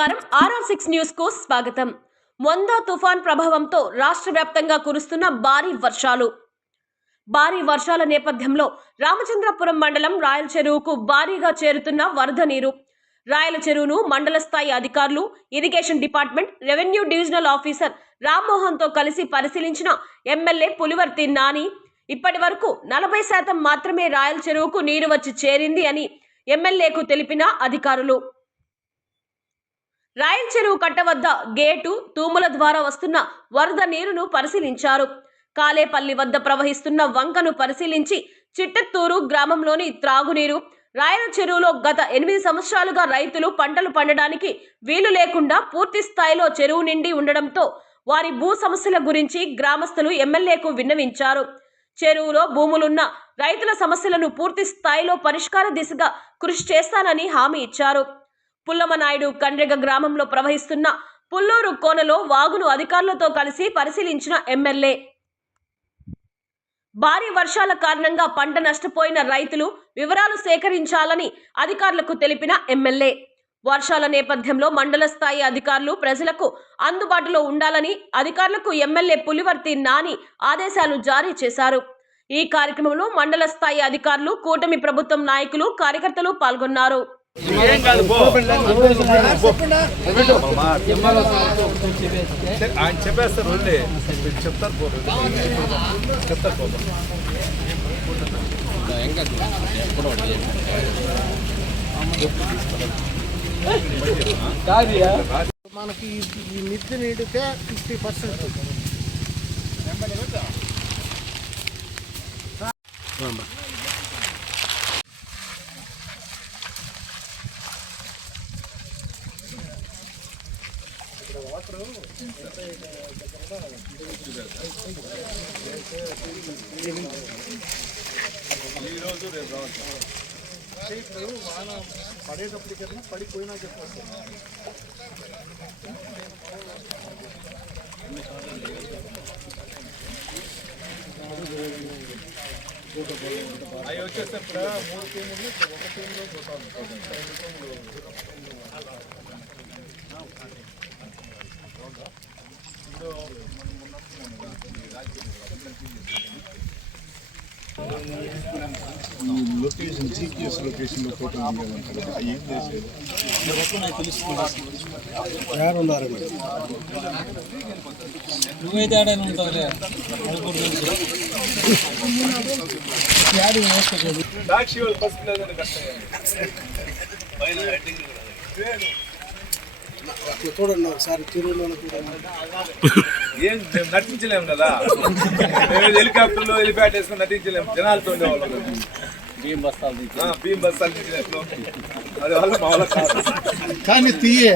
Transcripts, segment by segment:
నమస్కారం. RR six న్యూస్కు స్వాగతం. మొందా తుఫాన్ ప్రభావంతో రాష్ట్ర వ్యాప్తంగా కురుస్తున్న భారీ వర్షాలు. భారీ వర్షాల నేపథ్యంలో రామచంద్రపురం మండలం రాయల చెరువుకు భారీగా చేరుతున్న వరద నీరు. రాయల చెరువును మండల స్థాయి అధికారులు irrigation department revenue divisional officer రామ్మోహన్తో కలిసి పరిశీలించిన ఎమ్మెల్యే పులివర్తి నాని ఇప్పటి వరకు నలభై శాతం మాత్రమే రాయల చెరువుకు నీరు వచ్చి చేరింది అని ఎమ్మెల్యేకు తెలిపిన అధికారులు. రాయల్ చెరువు కట్ట వద్ద గేటు తూముల ద్వారా వస్తున్న వరద నీరును పరిశీలించారు. కాలేపల్లి వద్ద ప్రవహిస్తున్న వంకను పరిశీలించి చిట్టత్తూరు గ్రామంలోని త్రాగునీరు. రాయల చెరువులో గత ఎనిమిది సంవత్సరాలుగా రైతులు పంటలు పండడానికి వీలు లేకుండా పూర్తి స్థాయిలో చెరువు నిండి ఉండడంతో వారి భూ సమస్యల గురించి గ్రామస్తులు ఎమ్మెల్యేకు విన్నవించారు. చెరువులో భూములున్న రైతుల సమస్యలను పూర్తి స్థాయిలో పరిష్కార దిశగా కృషి చేస్తానని హామీ ఇచ్చారు. పుల్లమనాయుడు కండ్రెగ గ్రామంలో ప్రవహిస్తున్న పుల్లూరు కోనలో వాగును అధికారులతో కలిసి పరిశీలించిన ఎమ్మెల్యే. భారీ వర్షాల కారణంగా పంట నష్టపోయిన రైతులు వివరాలు సేకరించాలని అధికారులకు తెలిపిన ఎమ్మెల్యే. వర్షాల నేపథ్యంలో మండల స్థాయి అధికారులు ప్రజలకు అందుబాటులో ఉండాలని అధికారులకు ఎమ్మెల్యే పులివర్తి నాని ఆదేశాలు జారీ చేశారు. ఈ కార్యక్రమంలో మండల స్థాయి అధికారులు కూటమి ప్రభుత్వం నాయకులు కార్యకర్తలు పాల్గొన్నారు. ఆయన చెప్పేస్తారు మీరు చెప్తారు పో. చెప్తారు పో. మనకి ఈ- ఈ మిద్దె నీడితే ఫిఫ్టీ పర్సెంట్. ఈరోజు రేపు రావచ్చు ఇప్పుడు వాన పడేటప్పటికన్నా పడిపోయినా చెప్పొచ్చు అవి వచ్చేస్తే ఇప్పుడు మూడు టీములు ఒక టీంలో పోతాను టీములు లొకేషన్ జీపీఎస్ లొకేషన్లో ఫోటో అది ఏం చేసేది? యారున్నారు నువ్వైతే ఆడాలి ఉంటావులే. సాక్షి వాళ్ళు ఫస్ట్ లేదని కష్టం. అట్లా చూడండి ఒకసారి చెరువులో కూడా ఏం మేము నటించలేము కదా మేము హెలికాప్టర్లో హెలిప్యాడ్ వేసుకొని నటించలేము జనాలతో ఉండేవాళ్ళం కదా. బియ్యం బస్తాలు తీసి ఆ, భీమ్ బస్తాలు తీసినట్లు అది వల్ల మా వాళ్ళ కాదు కానీ తీయే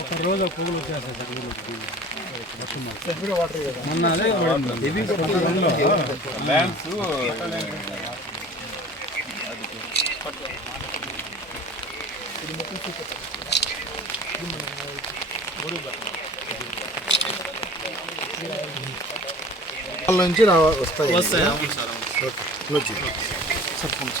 ఒక రోజు పువ్వులు వచ్చేస్తాయి మొన్న అదే ల్యాండ్స్ నుంచి వస్తాయి వస్తాయి వచ్చి సర్పంచ్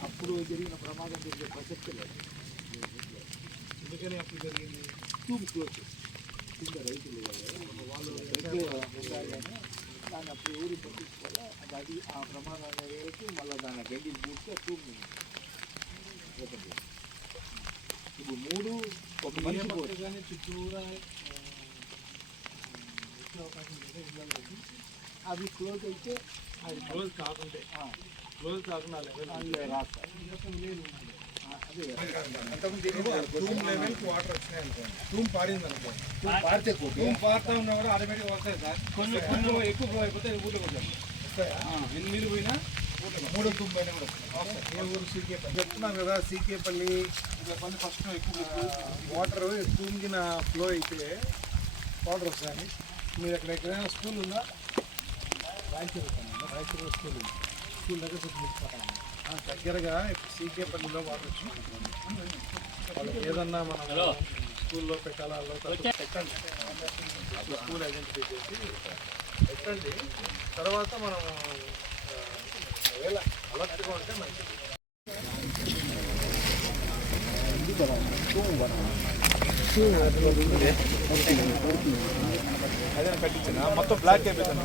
అప్పుడు జరిగిన ప్రమాదం జరిగే ప్రసక్తి లేదు ఎందుకని అప్పుడు జరిగింది ట్యూబ్ క్లోజ్ చేసి కింద రైతులు వాళ్ళు రైతులు ఉండాలని దాన్ని అప్పుడు ఎవరు పట్టించుకోవాలి అది అది ఆ ప్రమాదాన్ని వేరకు మళ్ళీ దాన్ని గడ్డి పూర్తి ఆ ట్యూబ్ ఓపెన్ చేసి ఇప్పుడు మూడు ఒక మనిషి పోవచ్చు. కానీ చుట్టూరా వచ్చే అవకాశం ఉంటే అది క్లోజ్ అయితే అది క్లోజ్ కాకుంటే. క్లోజ్ కాకుండా లెవెల్ టూమ్ లెవెల్కి వాటర్ వచ్చినాయి అనుకోండి టూమ్ పారింది అనుకోండి పారితే కొట్టు. టూమ్ పారుతా ఉన్నా కూడా ఆటోమేటిక్గా వస్తాయి సార్. కొన్ని కొన్ని ఎక్కువ ఫ్లో అయిపోతే వచ్చాయి వస్తాయా? ఎన్ని నీళ్ళు పోయినా మూడో టూమ్ పైన కూడా వస్తాయి. ఏ ఊరు? సీకేపల్లి చెప్తున్నాం కదా సీకేపల్లి పల్లి. ఫస్ట్ ఎక్కువ వాటర్ తూమిగిన ఫ్లో అయితే వాటర్ వస్తాయి మీరు ఎక్కడ ఎక్కడైనా స్కూల్ ఉందా? రాయచూరు రాయచూరు స్కూల్ దగ్గర దగ్గరగా సీకేపల్లిలో వాటర్ వచ్చి వాళ్ళకి ఏదన్నా మనం స్కూల్లో పెట్టాలా పెట్టండి. స్కూల్ ఐడెంటిఫై చేసి పెట్టండి. తర్వాత మనం ఒకవేళ అలర్ట్గా ఉంటే మంచిది. అదే కట్టించిన. మొత్తం బ్లాక్ అయిపోయింది